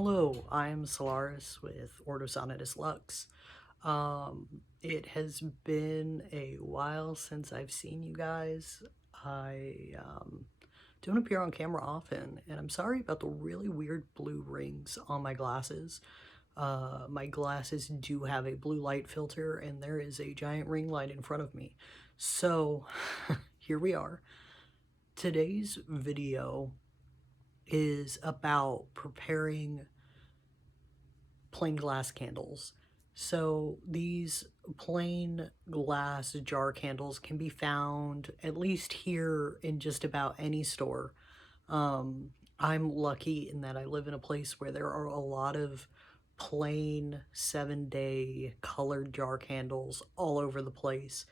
Hello, I'm Solaris with Ordo Lux. It has been a while since I've seen you guys. I don't appear on camera often, and I'm sorry about the really weird blue rings on my glasses. My glasses do have a blue light filter, and there is a giant ring light in front of me. So, here we are. Today's video is about preparing plain glass candles. So these plain glass jar candles can be found at least here in just about any store. I'm lucky in that I live in a place where there are a lot of plain 7-day colored jar candles all over the place.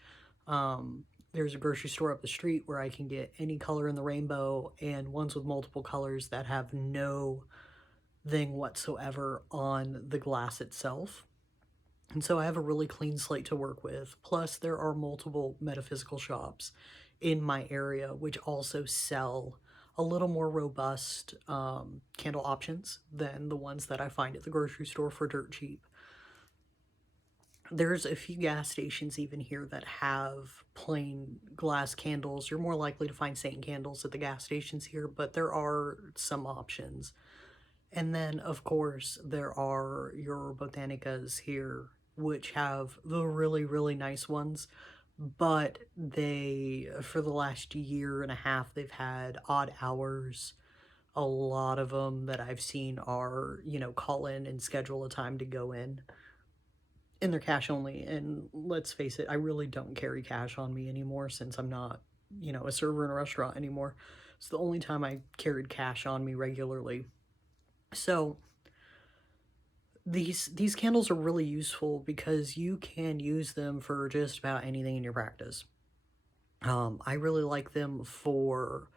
There's a grocery store up the street where I can get any color in the rainbow and ones with multiple colors that have no thing whatsoever on the glass itself. And so I have a really clean slate to work with. Plus, there are multiple metaphysical shops in my area which also sell a little more robust candle options than the ones that I find at the grocery store for dirt cheap. There's a few gas stations even here that have plain glass candles. You're more likely to find Saint candles at the gas stations here, but there are some options. And then, of course, there are your Botanicas here, which have the really, really nice ones. But they, for the last year and a half, they've had odd hours. A lot of them that I've seen are, call in and schedule a time to go in. And they're cash only. And let's face it, I really don't carry cash on me anymore since I'm not, a server in a restaurant anymore. It's the only time I carried cash on me regularly. So these candles are really useful because you can use them for just about anything in your practice. I really like them for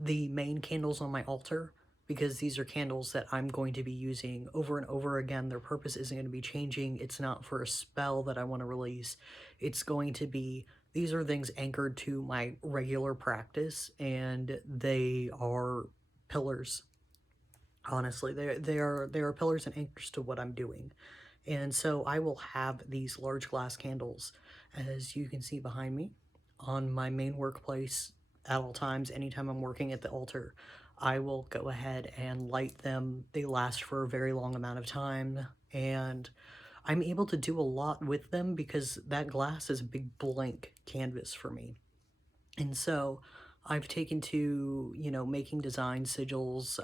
the main candles on my altar because these are candles that I'm going to be using over and over again. Their purpose isn't going to be changing. It's not for a spell that I want to release. It's going to be, these are things anchored to my regular practice, and they are pillars. Honestly, they are pillars and anchors to what I'm doing. And so I will have these large glass candles, as you can see behind me, on my main workplace at all times. Anytime I'm working at the altar, I will go ahead and light them. They last for a very long amount of time, and I'm able to do a lot with them because that glass is a big blank canvas for me. And so I've taken to, making design sigils,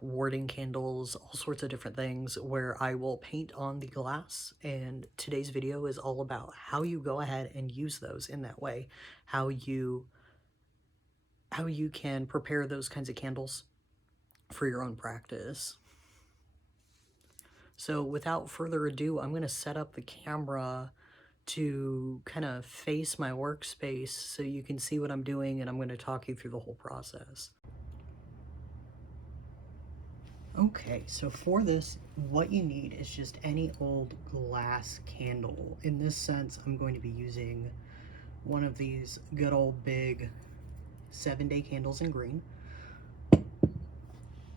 warding candles, all sorts of different things where I will paint on the glass. And today's video is all about how you go ahead and use those in that way, how you can prepare those kinds of candles for your own practice. So without further ado, I'm going to set up the camera to kind of face my workspace so you can see what I'm doing, and I'm going to talk you through the whole process. Okay, so for this, what you need is just any old glass candle. In this sense, I'm going to be using one of these good old big 7-day candles in green.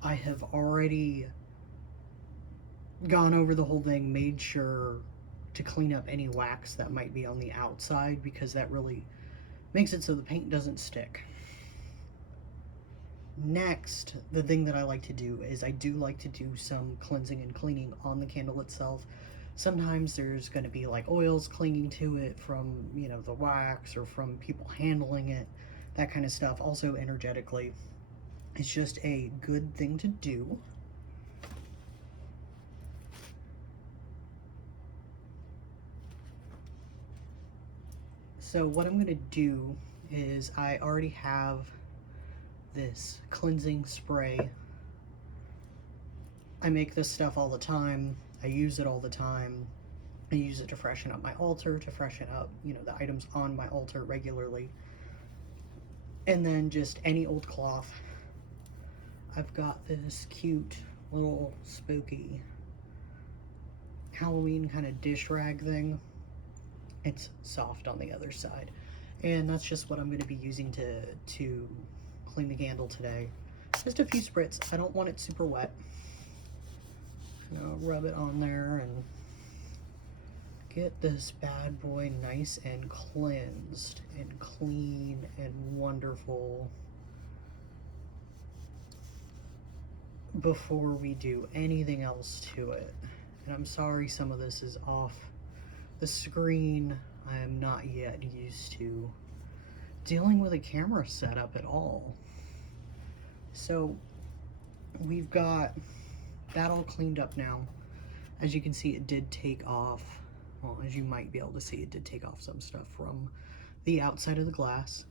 I have already gone over the whole thing, made sure to clean up any wax that might be on the outside because that really makes it so the paint doesn't stick. Next, the thing that I like to do is I do like to do some cleansing and cleaning on the candle itself. Sometimes there's going to be like oils clinging to it from, the wax or from people handling it, that kind of stuff. Also energetically, it's just a good thing to do. So what I'm going to do is I already have this cleansing spray. I make this stuff all the time. I use it all the time. I use it to freshen up my altar, to freshen up, the items on my altar regularly. And then just any old cloth. I've got this cute little spooky Halloween kind of dish rag thing. It's soft on the other side. And that's just what I'm going to be using to clean the candle today. Just a few spritz. I don't want it super wet. Rub it on there and get this bad boy nice and cleansed and clean and wonderful before we do anything else to it. And I'm sorry some of this is off the screen. I am not yet used to dealing with a camera setup at all. So we've got that all cleaned up now. As you can see, it did take off, well, as you might be able to see, it did take off some stuff from the outside of the glass.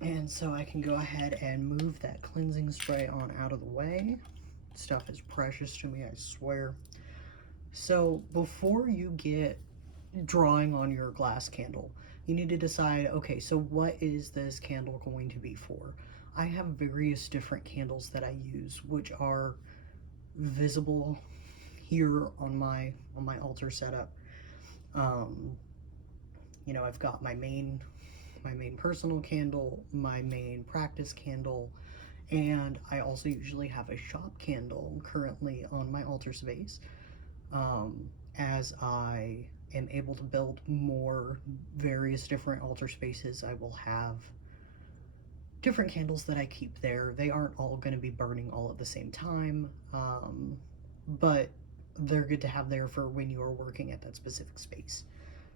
And so I can go ahead and move that cleansing spray on out of the way. Stuff is precious to me, I swear. So before you get drawing on your glass candle, you need to decide, okay, so what is this candle going to be for? I have various different candles that I use, which are visible here on my altar setup. You know, I've got my main personal candle, my main practice candle, and I also usually have a shop candle currently on my altar space. As I am able to build more various different altar spaces, I will have different candles that I keep there. They aren't all going to be burning all at the same time, but they're good to have there for when you are working at that specific space.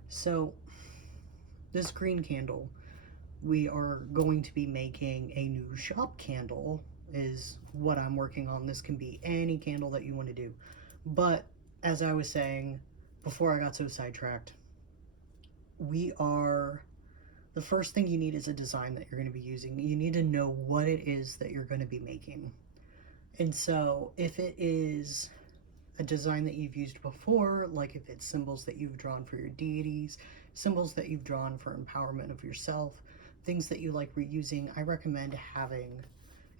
So this green candle, we are going to be making a new shop candle is what I'm working on. This can be any candle that you want to do. But as I was saying before I got so sidetracked, the first thing you need is a design that you're going to be using. You need to know what it is that you're going to be making. And so if it is a design that you've used before, like if it's symbols that you've drawn for your deities, symbols that you've drawn for empowerment of yourself, things that you like reusing, I recommend having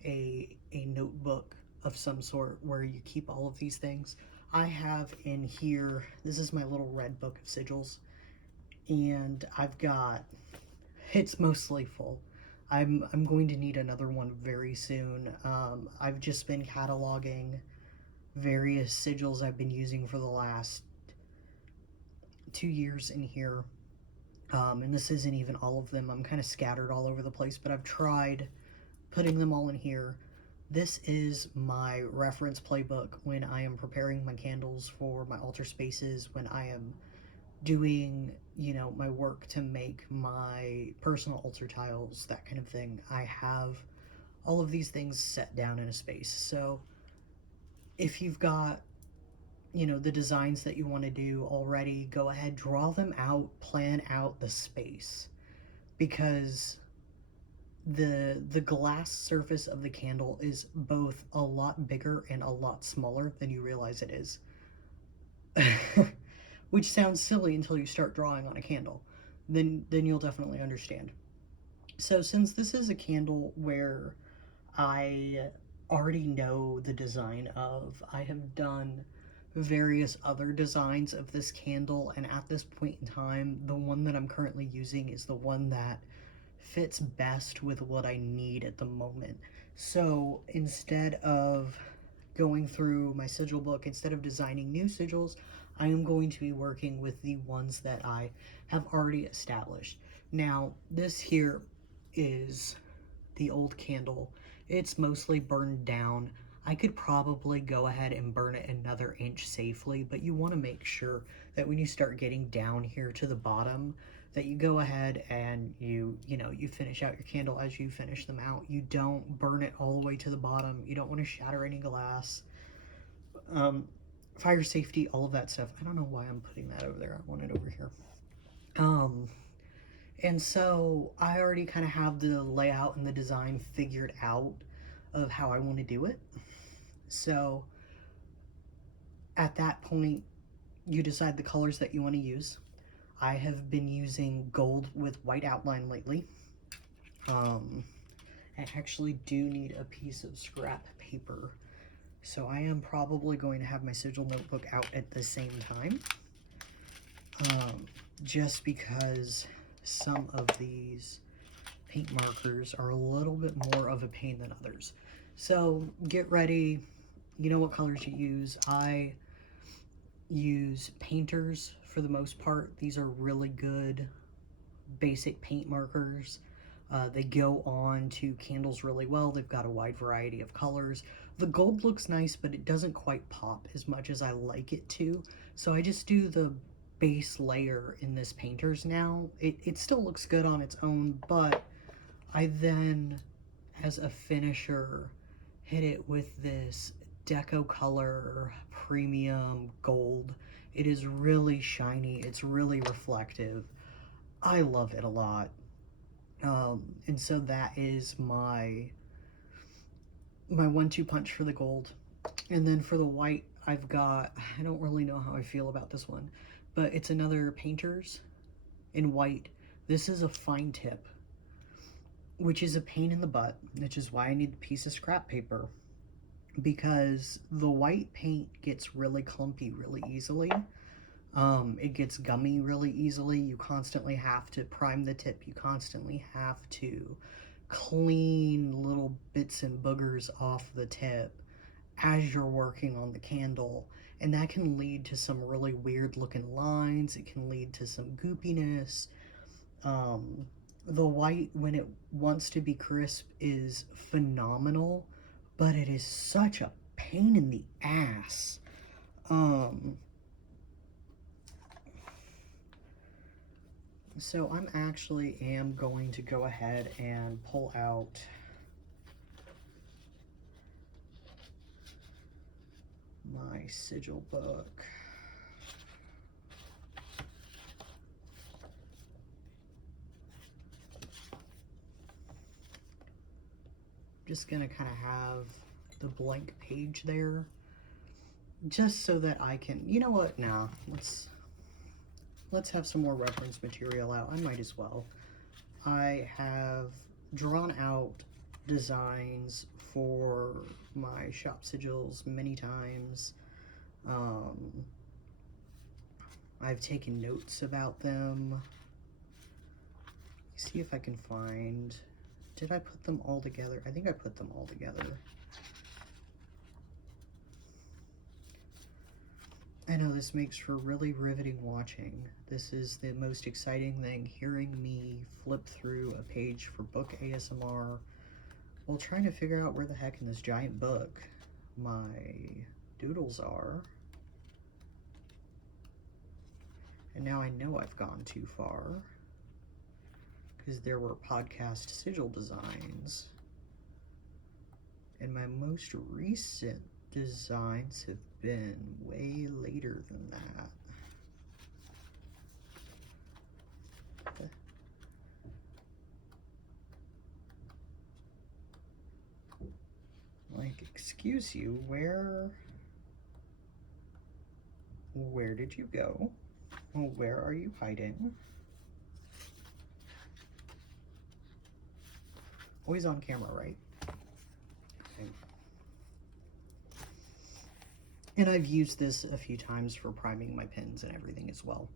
a notebook of some sort where you keep all of these things. I have in here, this is my little red book of sigils, and it's mostly full. I'm going to need another one very soon. I've just been cataloging various sigils I've been using for the last 2 years in here. And this isn't even all of them. I'm kind of scattered all over the place, but I've tried putting them all in here. This is my reference playbook when I am preparing my candles for my altar spaces, when I am doing, you know, my work to make my personal altar tiles, that kind of thing. I have all of these things set down in a space. So if you've got, you know, the designs that you want to do already, go ahead, draw them out, plan out the space, because the glass surface of the candle is both a lot bigger and a lot smaller than you realize it is. Which sounds silly until you start drawing on a candle. Then you'll definitely understand. So since this is a candle where I already know the design of, I have done various other designs of this candle, and at this point in time, the one that I'm currently using is the one that fits best with what I need at the moment. So instead of going through my sigil book, instead of designing new sigils, I am going to be working with the ones that I have already established. Now, this here is the old candle. It's mostly burned down. I could probably go ahead and burn it another inch safely, but you want to make sure that when you start getting down here to the bottom, that you go ahead and you finish out your candle as you finish them out. You don't burn it all the way to the bottom. You don't want to shatter any glass. Fire safety, all of that stuff. I don't know why I'm putting that over there. I want it over here. And so I already kind of have the layout and the design figured out of how I want to do it. So at that point, you decide the colors that you want to use. I have been using gold with white outline lately. I actually do need a piece of scrap paper, so I am probably going to have my sigil notebook out at the same time, just because some of these paint markers are a little bit more of a pain than others. So get ready. You know what colors you use. I use painters for the most part. These are really good basic paint markers. They go on to candles really well. They've got a wide variety of colors. The gold looks nice, but it doesn't quite pop as much as I like it to. So I just do the base layer in this painters now. It still looks good on its own, but I then, as a finisher, hit it with this Deco Color Premium Gold. It is really shiny. It's really reflective. I love it a lot. And so that is my 1-2 punch for the gold. And then for the white, I've got, I don't really know how I feel about this one, but it's another Painters in white. This is a fine tip, which is a pain in the butt, which is why I need the piece of scrap paper, because the white paint gets really clumpy really easily. It gets gummy really easily. You constantly have to prime the tip. You constantly have to clean little bits and boogers off the tip as you're working on the candle. And that can lead to some really weird looking lines. It can lead to some goopiness. The white, when it wants to be crisp, is phenomenal, but it is such a pain in the ass. So I'm actually going to go ahead and pull out my sigil book. Just gonna kind of have the blank page there, just so that I can, you know what, nah, let's have some more reference material out. I might as well. I have drawn out designs for my shop sigils many times. I've taken notes about them. See if I can find, did I put them all together? I think I put them all together. I know this makes for really riveting watching. This is the most exciting thing, hearing me flip through a page for book ASMR while trying to figure out where the heck in this giant book my doodles are. And now I know I've gone too far, because there were podcast sigil designs. And my most recent designs have been way later than that. Like, excuse you, where did you go? Well, where are you hiding? Always on camera, right? Okay. And I've used this a few times for priming my pins and everything as well.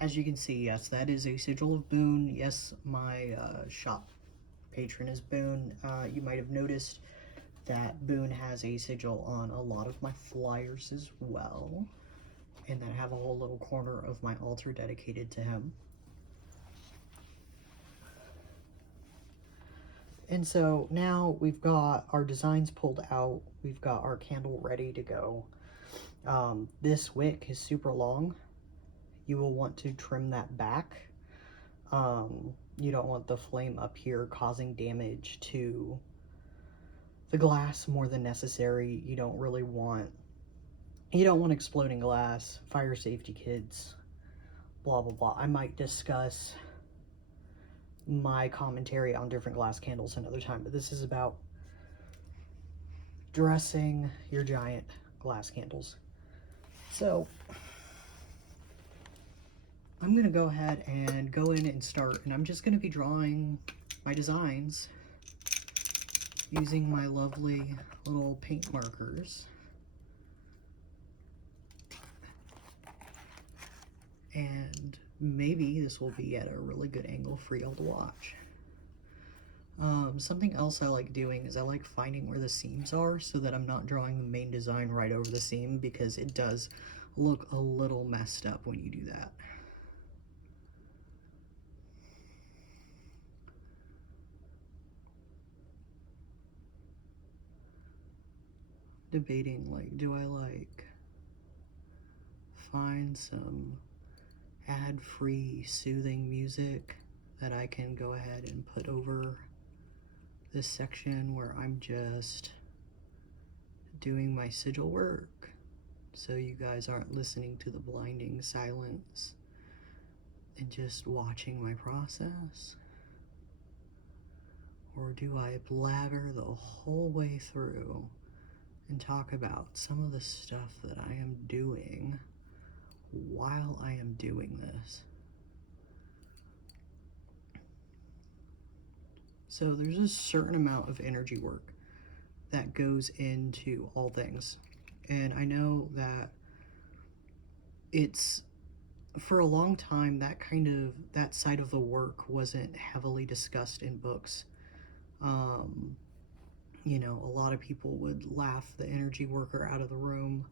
As you can see, yes, that is a sigil of Boone. Yes, my shop patron is Boone. You might have noticed that Boone has a sigil on a lot of my flyers as well, and that I have a whole little corner of my altar dedicated to him. And so now we've got our designs pulled out. We've got our candle ready to go. This wick is super long. You will want to trim that back. You don't want the flame up here causing damage to the glass more than necessary. You don't want exploding glass, fire safety kits, blah, blah, blah. I might discuss my commentary on different glass candles another time, but this is about dressing your giant glass candles. So I'm gonna go ahead and go in and start, and I'm just gonna be drawing my designs using my lovely little paint markers. And maybe this will be at a really good angle for y'all to watch. Something else I like doing is I like finding where the seams are so that I'm not drawing the main design right over the seam, because it does look a little messed up when you do that. Debating, like, do I like find some ad-free soothing music that I can go ahead and put over this section where I'm just doing my sigil work, so you guys aren't listening to the blinding silence and just watching my process? Or do I blabber the whole way through and talk about some of the stuff that I am doing while I am doing this? So there's a certain amount of energy work that goes into all things. And I know that it's, for a long time, that side of the work wasn't heavily discussed in books. A lot of people would laugh the energy worker out of the room.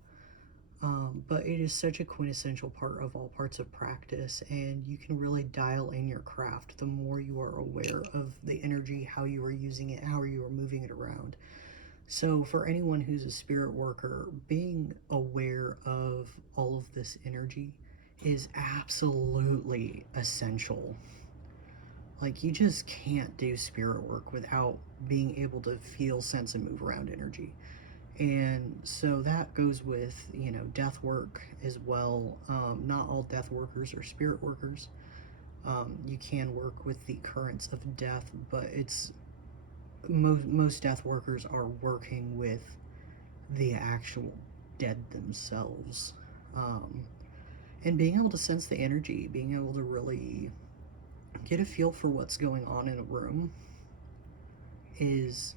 But it is such a quintessential part of all parts of practice, and you can really dial in your craft the more you are aware of the energy, how you are using it, how you are moving it around. So for anyone who's a spirit worker, being aware of all of this energy is absolutely essential. Like, you just can't do spirit work without being able to feel, sense, and move around energy. And so that goes with, death work as well. Not all death workers are spirit workers. You can work with the currents of death, but it's most death workers are working with the actual dead themselves. And being able to sense the energy, being able to really get a feel for what's going on in a room is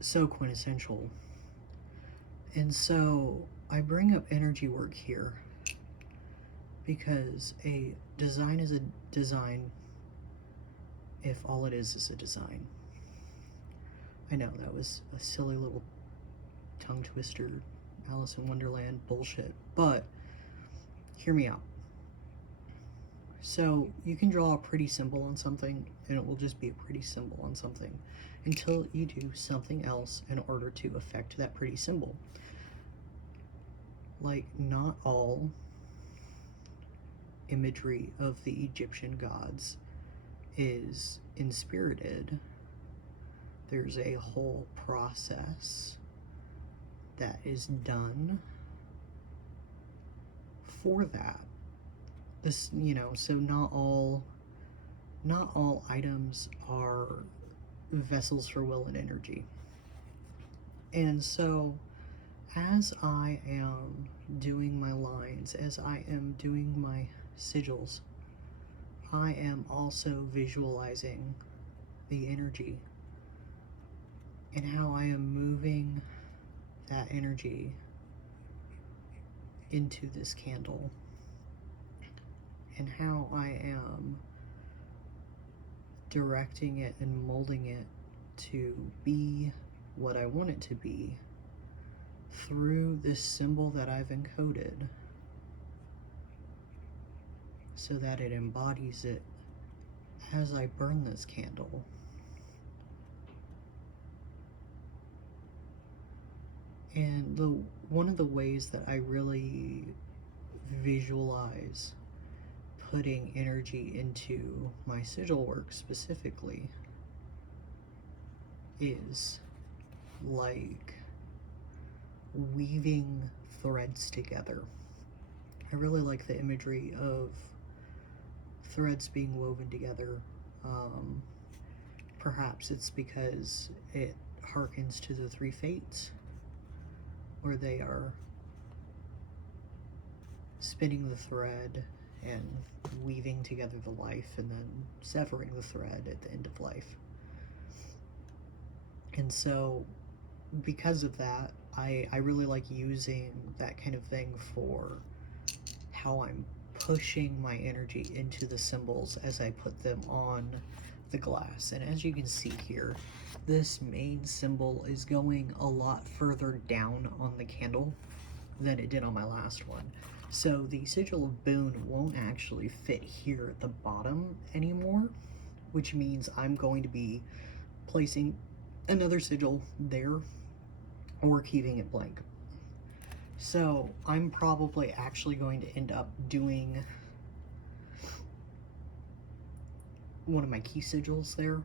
so quintessential. And so I bring up energy work here because a design is a design if all it is a design. I know that was a silly little tongue twister, Alice in Wonderland bullshit, but hear me out. So you can draw a pretty symbol on something, and it will just be a pretty symbol on something until you do something else in order to affect that pretty symbol. Like, not all imagery of the Egyptian gods is inspirited. There's a whole process that is done for that. This, so not all items are vessels for will and energy. And so as I am doing my lines, as I am doing my sigils, I am also visualizing the energy and how I am moving that energy into this candle, and how I am directing it and molding it to be what I want it to be through this symbol that I've encoded, so that it embodies it as I burn this candle. And one of the ways that I really visualize putting energy into my sigil work specifically is like weaving threads together. I really like the imagery of threads being woven together. Perhaps it's because it harkens to the three fates, where they are spinning the thread and weaving together the life and then severing the thread at the end of life. And so because of that, I really like using that kind of thing for how I'm pushing my energy into the symbols as I put them on the glass. And as you can see here, this main symbol is going a lot further down on the candle than it did on my last one. So the sigil of Boon won't actually fit here at the bottom anymore, which means I'm going to be placing another sigil there or keeping it blank. So I'm probably actually going to end up doing one of my key sigils there.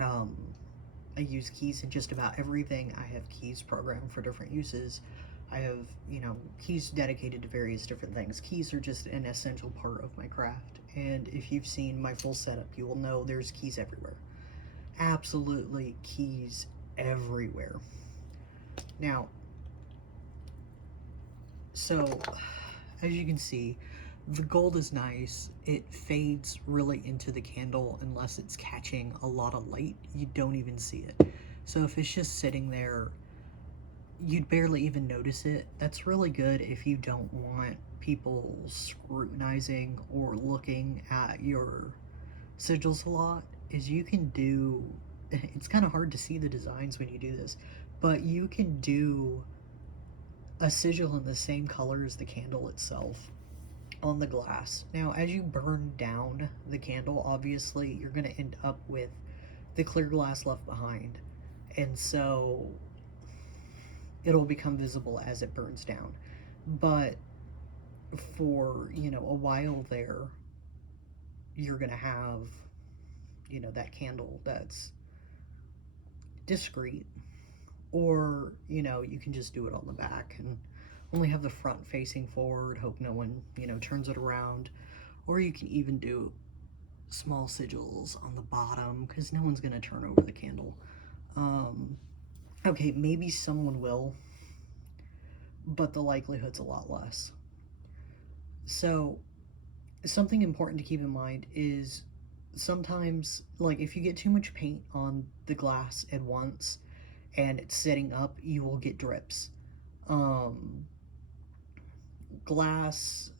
I use keys in just about everything. I have keys programmed for different uses. I have, you know, keys dedicated to various different things. Keys are just an essential part of my craft. And if you've seen my full setup, you will know there's keys everywhere. Absolutely keys everywhere. Now, so as you can see, the gold is nice. It fades really into the candle unless it's catching a lot of light. You don't even see it. So if it's just sitting there, you'd barely even notice it. That's really good if you don't want people scrutinizing or looking at your sigils a lot. Is you can do, it's kind of hard to see the designs when you do this, but you can do a sigil in the same color as the candle itself on the glass. Now, as you burn down the candle, obviously you're going to end up with the clear glass left behind, and so it'll become visible as it burns down. But for, you know, a while there, you're going to have, you know, that candle that's discreet. Or, you know, you can just do it on the back and only have the front facing forward, hope no one, you know, turns it around. Or you can even do small sigils on the bottom because no one's going to turn over the candle. Okay, maybe someone will, but the likelihood's a lot less. So something important to keep in mind is sometimes, like, if you get too much paint on the glass at once and it's sitting up, you will get drips. Glass,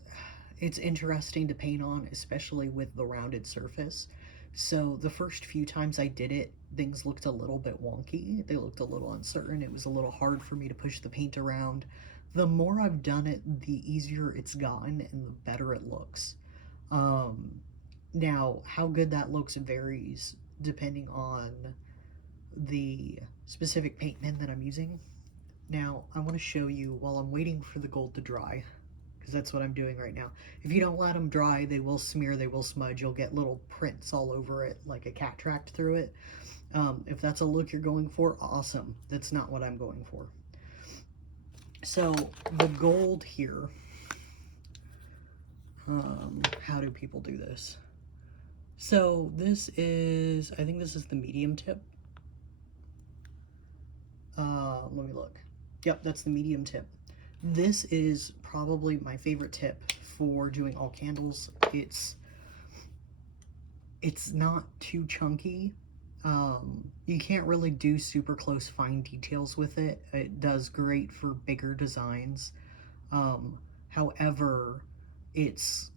it's interesting to paint on, especially with the rounded surface. So the first few times I did it, things looked a little bit wonky. They looked a little uncertain. It was a little hard for me to push the paint around. The more I've done it, the easier it's gotten and the better it looks. Now, how good that looks varies depending on the specific paint pen that I'm using. Now, I want to show you while I'm waiting for the gold to dry, because that's what I'm doing right now. If you don't let them dry, they will smear, they will smudge. You'll get little prints all over it, like a cat tracked through it. If that's a look you're going for, awesome. That's not what I'm going for. So the gold here, how do people do this? So this is, I think this is the medium tip. Let me look. Yep, that's the medium tip. This is probably my favorite tip for doing all candles. It's not too chunky. You can't really do super close fine details with it. It does great for bigger designs. However, it's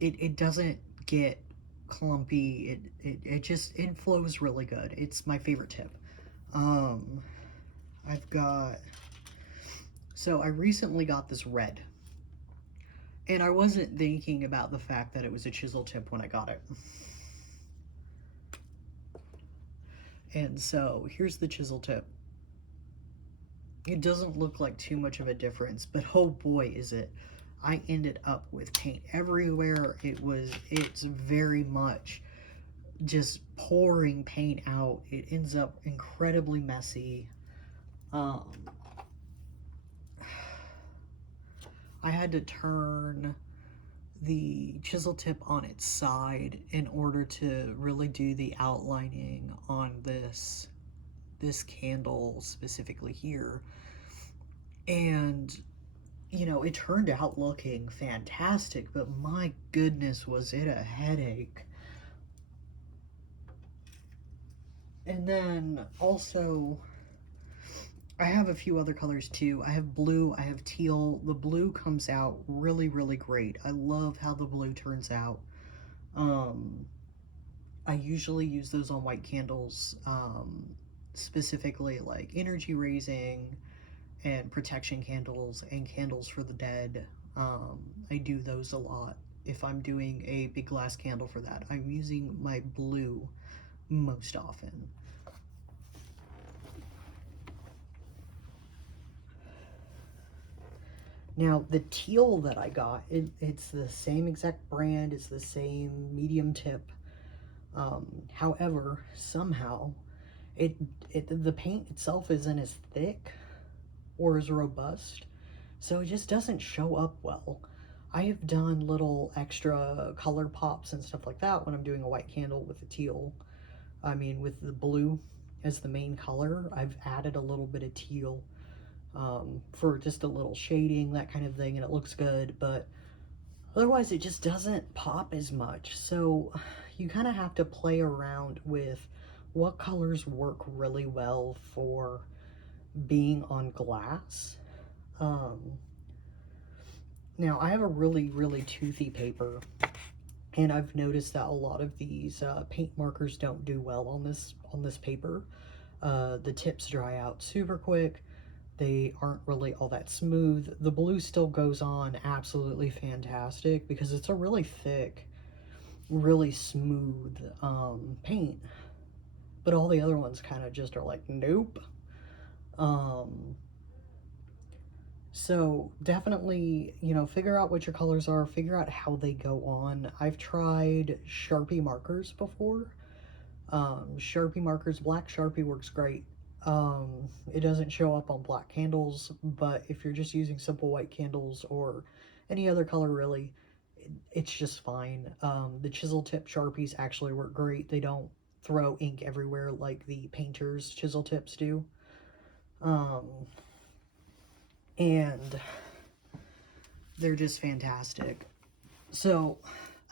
it doesn't get clumpy. It flows really good. It's my favorite tip. I've got, so I recently got this red, and I wasn't thinking about the fact that it was a chisel tip when I got it. And so here's the chisel tip. It doesn't look like too much of a difference, but oh boy is it. I ended up with paint everywhere. It's very much just pouring paint out. It ends up incredibly messy. I had to turn the chisel tip on its side in order to really do the outlining on this candle specifically here. And, you know, it turned out looking fantastic, but my goodness, was it a headache. And then also, I have a few other colors too. I have blue, I have teal. The blue comes out really, really great. I love how the blue turns out. I usually use those on white candles, specifically like energy raising and protection candles and candles for the dead. I do those a lot. If I'm doing a big glass candle for that, I'm using my blue most often. Now, the teal that I got, it's the same exact brand, it's the same medium tip. However, somehow, the paint itself isn't as thick or as robust, so it just doesn't show up well. I have done little extra color pops and stuff like that when I'm doing a white candle with the teal. I mean, with the blue as the main color, I've added a little bit of teal for just a little shading, that kind of thing, and it looks good, but otherwise it just doesn't pop as much. So you kind of have to play around with what colors work really well for being on glass. Um, Now, I have a really toothy paper, and I've noticed that a lot of these paint markers don't do well on this paper. The tips dry out super quick. They aren't really all that smooth. The blue still goes on absolutely fantastic because it's a really thick, really smooth paint. But all the other ones kind of just are like, nope. Um, So definitely, figure out what your colors are, figure out how they go on. I've tried Sharpie markers before. Sharpie markers, black Sharpie works great. It doesn't show up on black candles, but if you're just using simple white candles or any other color really, it's just fine. The chisel tip Sharpies actually work great. They don't throw ink everywhere like the painter's chisel tips do. Um, and they're just fantastic. So,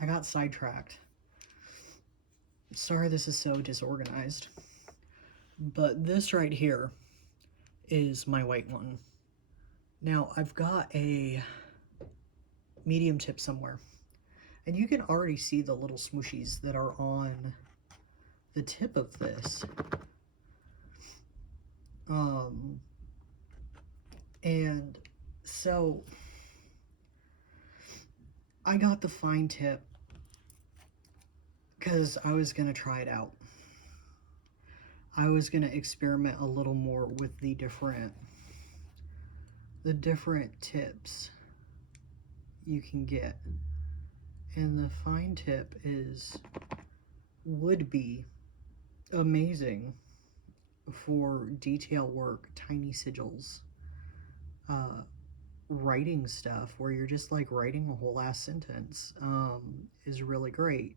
I got sidetracked. Sorry this is so disorganized. But this right here is my white one. Now, I've got a medium tip somewhere. And you can already see the little smooshies that are on the tip of this. And so I got the fine tip because I was going to try it out. I was going to experiment a little more with the different tips you can get. And the fine tip would be amazing for detail work, tiny sigils, writing stuff where you're just like writing a whole ass sentence is really great.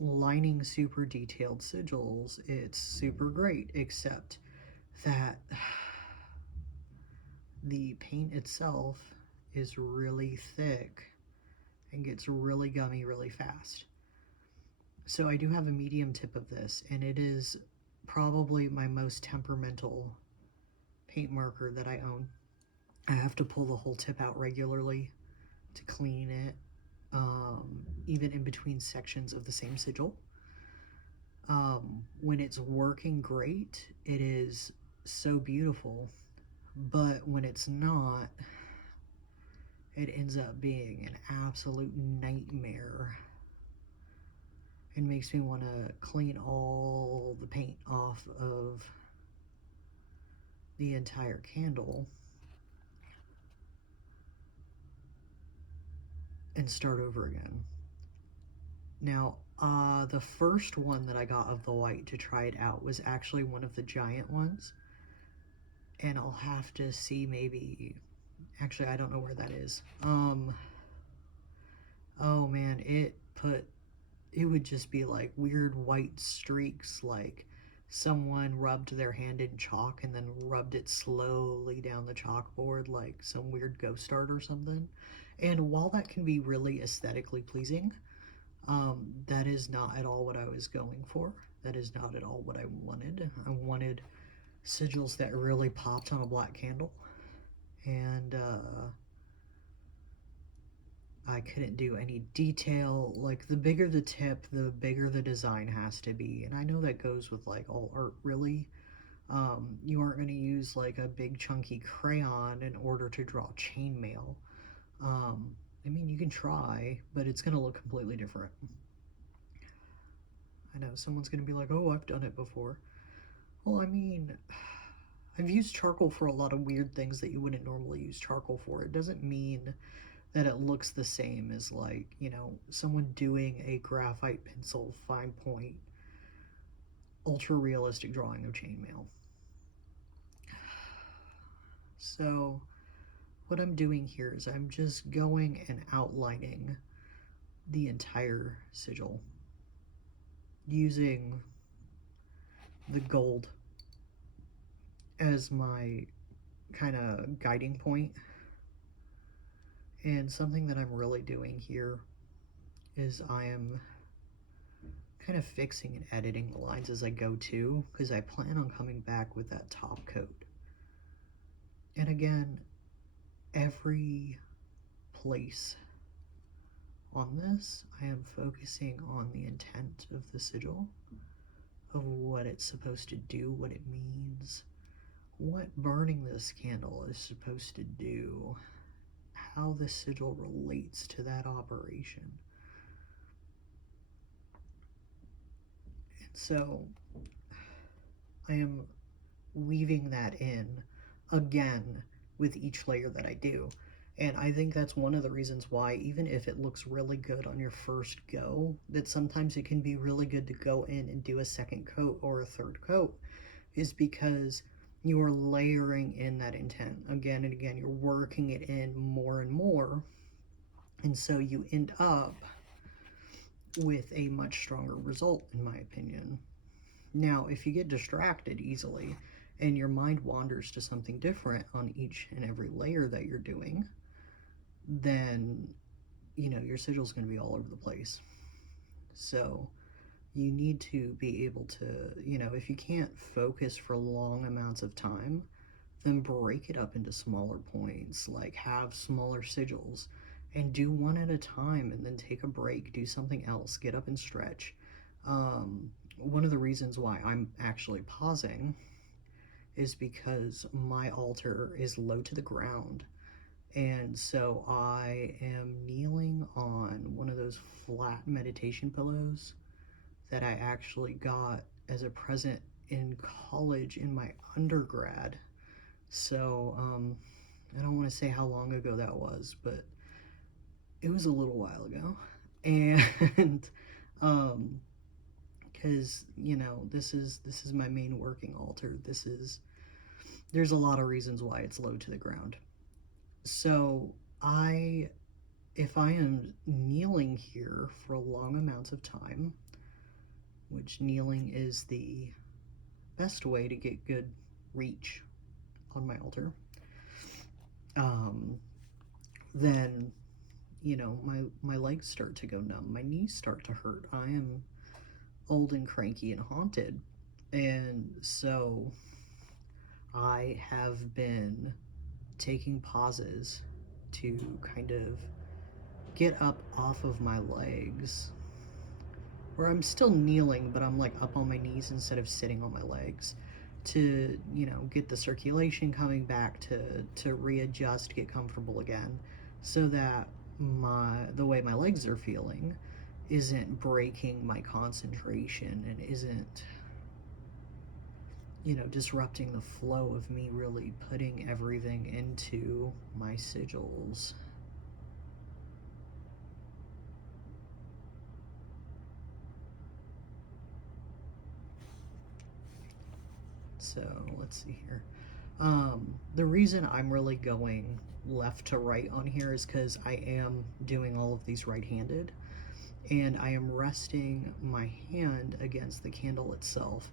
Lining super detailed sigils, it's super great, except that the paint itself is really thick and gets really gummy really fast. So I do have a medium tip of this, and it is probably my most temperamental paint marker that I own. I have to pull the whole tip out regularly to clean it, even in between sections of the same sigil. When it's working great, it is so beautiful, but when it's not, it ends up being an absolute nightmare. It makes me want to clean all the paint off of the entire candle and start over again. Now, the first one that I got of the white to try it out was actually one of the giant ones, and I'll have to see maybe, actually I don't know where that is. Oh man, it would just be like weird white streaks, like someone rubbed their hand in chalk and then rubbed it slowly down the chalkboard like some weird ghost art or something. And while that can be really aesthetically pleasing, that is not at all what I was going for. That is not at all what I wanted. I wanted sigils that really popped on a black candle. And I couldn't do any detail. Like, the bigger the tip, the bigger the design has to be. And I know that goes with like all art, really. You aren't going to use like a big chunky crayon in order to draw chainmail. Um, I mean, you can try, but it's going to look completely different. I know someone's going to be like, oh, I've done it before. Well, I mean, I've used charcoal for a lot of weird things that you wouldn't normally use charcoal for. It doesn't mean that it looks the same as, like, someone doing a graphite pencil fine point ultra realistic drawing of chainmail. So, what I'm doing here is I'm just going and outlining the entire sigil using the gold as my kind of guiding point. And something that I'm really doing here is I am kind of fixing and editing the lines as I go too, because I plan on coming back with that top coat. And again, every place on this, I am focusing on the intent of the sigil, of what it's supposed to do, what it means, what burning this candle is supposed to do, how the sigil relates to that operation. And so I am weaving that in again with each layer that I do. And I think that's one of the reasons why, even if it looks really good on your first go, that sometimes it can be really good to go in and do a second coat or a third coat, is because you are layering in that intent again and again. You're working it in more and more. And so you end up with a much stronger result, in my opinion. Now, if you get distracted easily and your mind wanders to something different on each and every layer that you're doing, then, your sigil is going to be all over the place. So you need to be able to, if you can't focus for long amounts of time, then break it up into smaller points, like have smaller sigils and do one at a time, and then take a break, do something else, get up and stretch. One of the reasons why I'm actually pausing is because my altar is low to the ground. And so I am kneeling on one of those flat meditation pillows that I actually got as a present in college in my undergrad. So I don't want to say how long ago that was, but it was a little while ago. And because this is my main working altar. There's a lot of reasons why it's low to the ground. So if I am kneeling here for long amounts of time, which kneeling is the best way to get good reach on my altar, then my legs start to go numb, my knees start to hurt. I am old and cranky and haunted, and so I have been taking pauses to kind of get up off of my legs, where I'm still kneeling, but I'm like up on my knees instead of sitting on my legs, to get the circulation coming back, to readjust, get comfortable again, so that the way my legs are feeling isn't breaking my concentration and isn't disrupting the flow of me really putting everything into my sigils. So let's see here. The reason I'm really going left to right on here is because I am doing all of these right-handed, and I am resting my hand against the candle itself,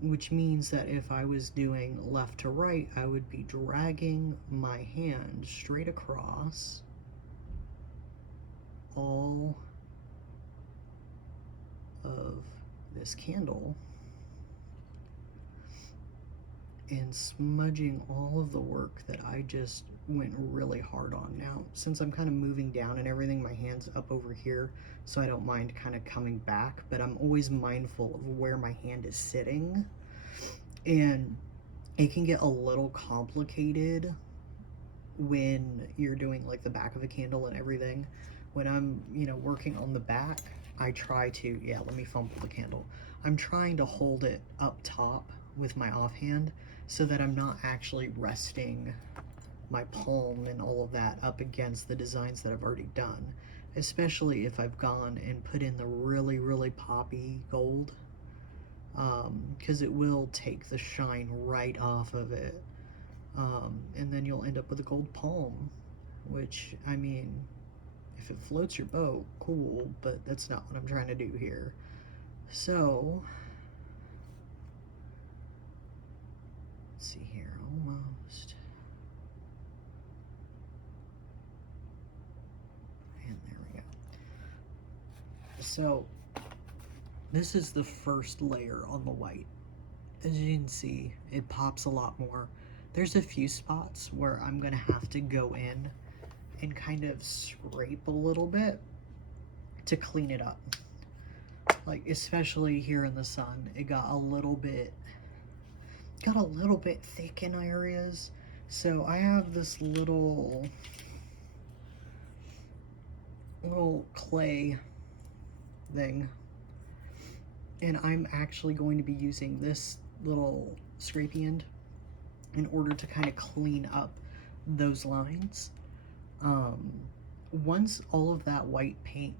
which means that if I was doing left to right, I would be dragging my hand straight across all of this candle and smudging all of the work that I just went really hard on. Now, since I'm kind of moving down and everything, my hand's up over here, so I don't mind kind of coming back, but I'm always mindful of where my hand is sitting. And it can get a little complicated when you're doing like the back of a candle and everything. When I'm, working on the back, I try to, yeah, let me fumble the candle. I'm trying to hold it up top with my offhand so that I'm not actually resting my palm and all of that up against the designs that I've already done, especially if I've gone and put in the really, really poppy gold, because it will take the shine right off of it. And then you'll end up with a gold palm, which, I mean, if it floats your boat, cool, but that's not what I'm trying to do here. So, let's see here, almost. And there we go. So, this is the first layer on the white. As you can see, it pops a lot more. There's a few spots where I'm gonna have to go in and kind of scrape a little bit to clean it up. Like, especially here in the sun, it got a little bit thick in areas. So I have this little clay thing, and I'm actually going to be using this little scrapey end in order to kind of clean up those lines. Once all of that white paint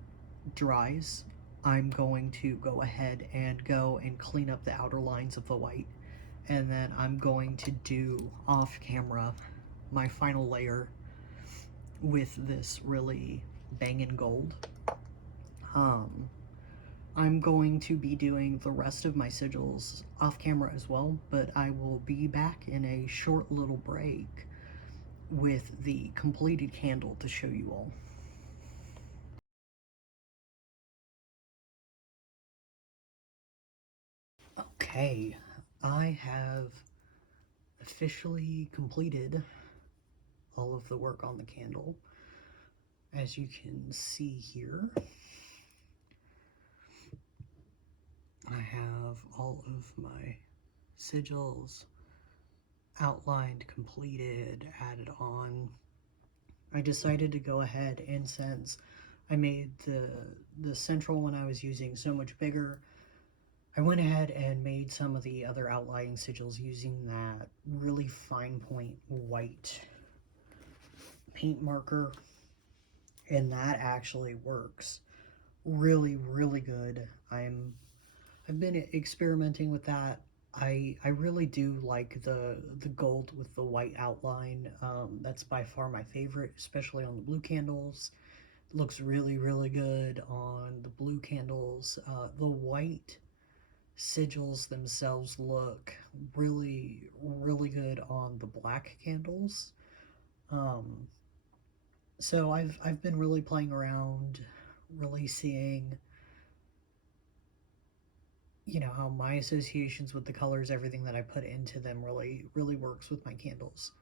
dries, I'm going to go ahead and clean up the outer lines of the white, and then I'm going to do off camera my final layer with this really banging gold. I'm going to be doing the rest of my sigils off camera as well, but I will be back in a short little break with the completed candle to show you all. Okay, I have officially completed all of the work on the candle. As you can see here, I have all of my sigils outlined, completed, added on. I decided to go ahead, and since I made the central one I was using so much bigger, I went ahead and made some of the other outlying sigils using that really fine point white paint marker, and that actually works really, really good. I've been experimenting with that. I really do like the gold with the white outline. That's by far my favorite, especially on the blue candles. It looks really, really good on the blue candles. The white sigils themselves look really, really good on the black candles. Um, so I've been really playing around, really seeing, how my associations with the colors, everything that I put into them really, really works with my candles.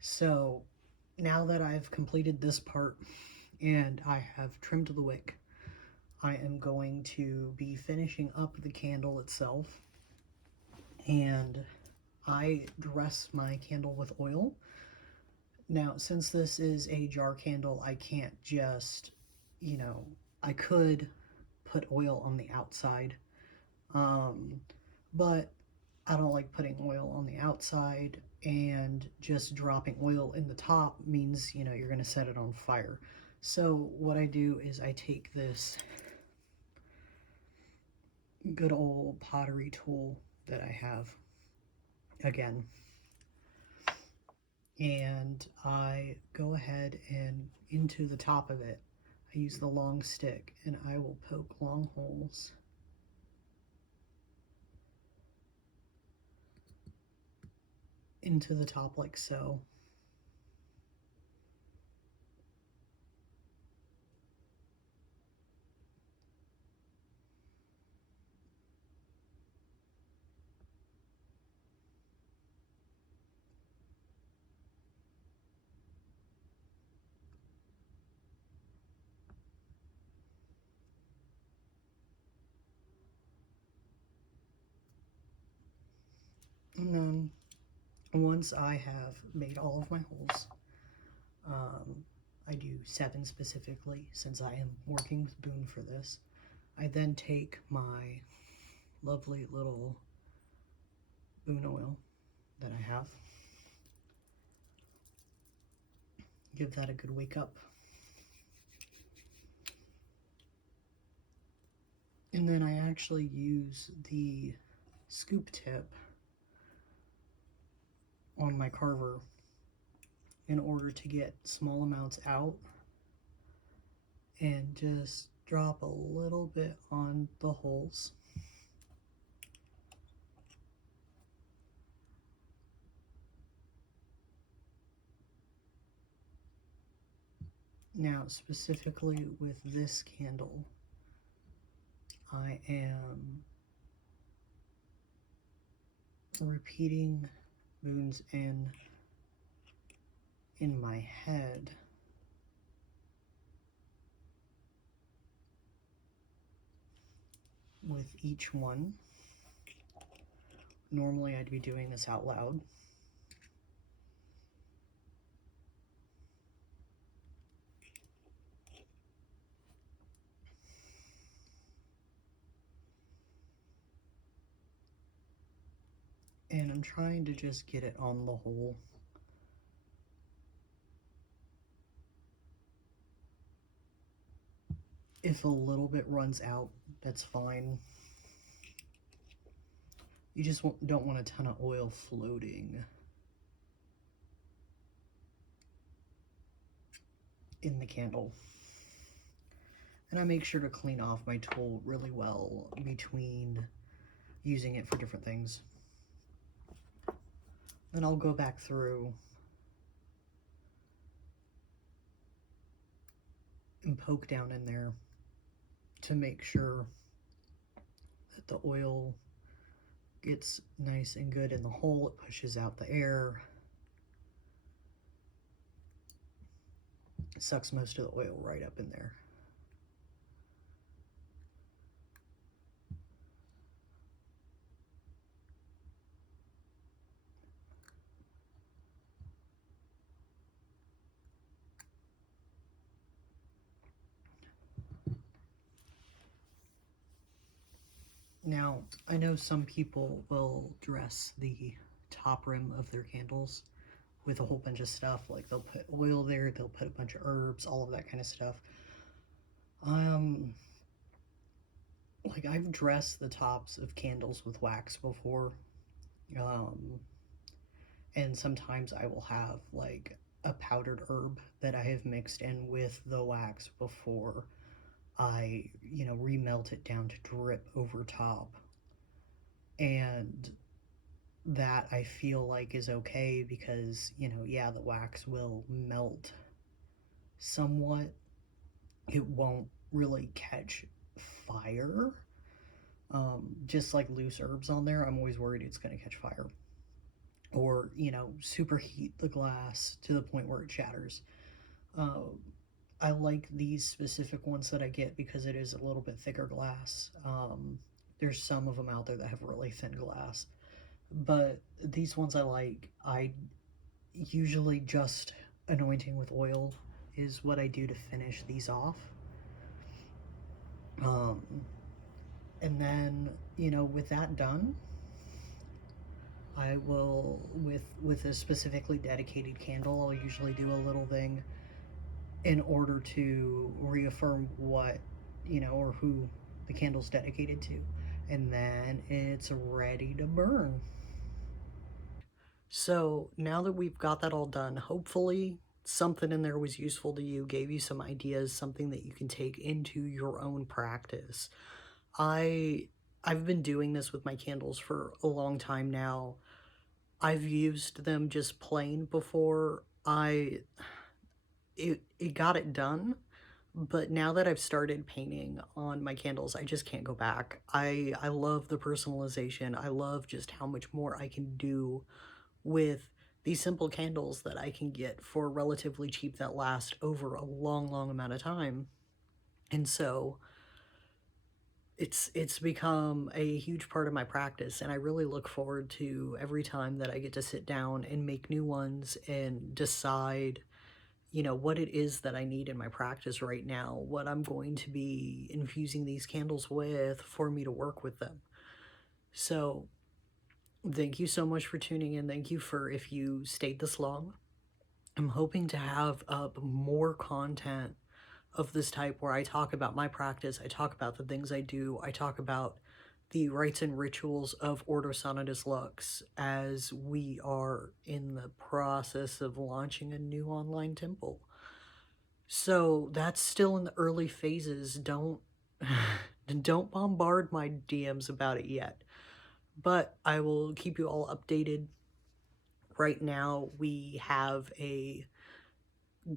So now that I've completed this part and I have trimmed the wick, I am going to be finishing up the candle itself, and I dress my candle with oil. Now, since this is a jar candle, I can't just, I could put oil on the outside, but I don't like putting oil on the outside, and just dropping oil in the top means, you're going to set it on fire. So what I do is I take this good old pottery tool that I have, again, and I go ahead and into the top of it, I use the long stick, and I will poke long holes into the top like so. And then once I have made all of my holes, I do 7 specifically since I am working with Boone for this. I then take my lovely little Boone oil that I have, give that a good wake up, and then I actually use the scoop tip on my carver in order to get small amounts out and just drop a little bit on the holes. Now, specifically with this candle, I am repeating Boone's in my head with each one. Normally I'd be doing this out loud. And I'm trying to just get it on the hole. If a little bit runs out, that's fine. You just don't want a ton of oil floating in the candle. And I make sure to clean off my tool really well between using it for different things. Then I'll go back through and poke down in there to make sure that the oil gets nice and good in the hole. It pushes out the air. It sucks most of the oil right up in there. Now, I know some people will dress the top rim of their candles with a whole bunch of stuff. Like they'll put oil there, they'll put a bunch of herbs, all of that kind of stuff. Like I've dressed the tops of candles with wax before. And sometimes I will have like a powdered herb that I have mixed in with the wax before I, remelt it down to drip over top. And that I feel like is okay because, yeah, the wax will melt somewhat. It won't really catch fire. Just like loose herbs on there, I'm always worried it's going to catch fire. Or, superheat the glass to the point where it shatters. I like these specific ones that I get because it is a little bit thicker glass. There's some of them out there that have really thin glass. But these ones I like. I usually just anointing with oil is what I do to finish these off. And then, with that done, I will, with a specifically dedicated candle, I'll usually do a little thing in order to reaffirm what, or who the candle's dedicated to. And then it's ready to burn. So now that we've got that all done, hopefully something in there was useful to you, gave you some ideas, something that you can take into your own practice. I've been doing this with my candles for a long time now. I've used them just plain before. It got it done, but now that I've started painting on my candles, I just can't go back. I love the personalization. I love just how much more I can do with these simple candles that I can get for relatively cheap that last over a long, long amount of time. And so it's become a huge part of my practice, and I really look forward to every time that I get to sit down and make new ones and decide, what it is that I need in my practice right now, what I'm going to be infusing these candles with for me to work with them. So, thank you so much for tuning in. Thank you for if you stayed this long. I'm hoping to have up more content of this type where I talk about my practice, I talk about the things I do, I talk about the rites and rituals of Ordo Sanatus Lux as we are in the process of launching a new online temple. So that's still in the early phases. Don't don't bombard my DMs about it yet. But I will keep you all updated. Right now we have a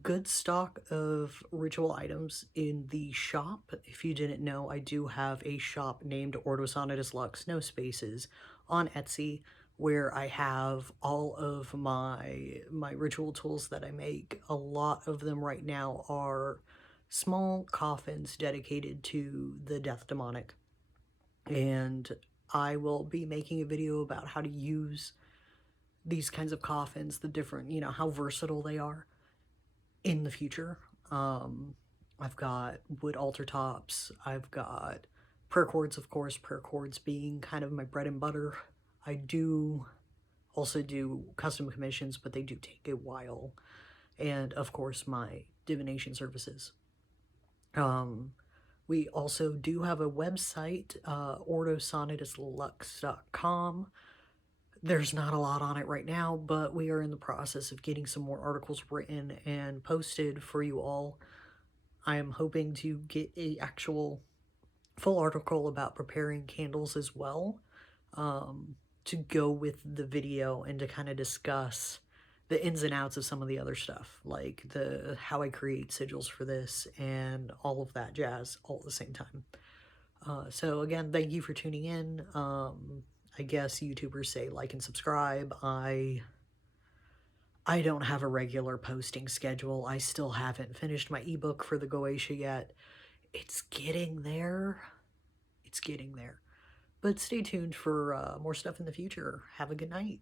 good stock of ritual items in the shop. If you didn't know, I do have a shop named Ordo Sanatus Lux, no spaces, on Etsy, where I have all of my ritual tools that I make. A lot of them right now are small coffins dedicated to the death demonic. And I will be making a video about how to use these kinds of coffins, the different, how versatile they are in the future. Um, I've got wood altar tops. I've got prayer cords, of course, prayer cords being kind of my bread and butter. I do also do custom commissions, but they do take a while. And of course, my divination services. Um, we also do have a website, ordosonatuslux.com. There's not a lot on it right now, but we are in the process of getting some more articles written and posted for you all. I am hoping to get a actual full article about preparing candles as well, to go with the video and to kind of discuss the ins and outs of some of the other stuff, like the how I create sigils for this and all of that jazz all at the same time. So again, thank you for tuning in. I guess YouTubers say like and subscribe. I don't have a regular posting schedule. I still haven't finished my ebook for the Goetia yet. It's getting there. It's getting there. But stay tuned for more stuff in the future. Have a good night.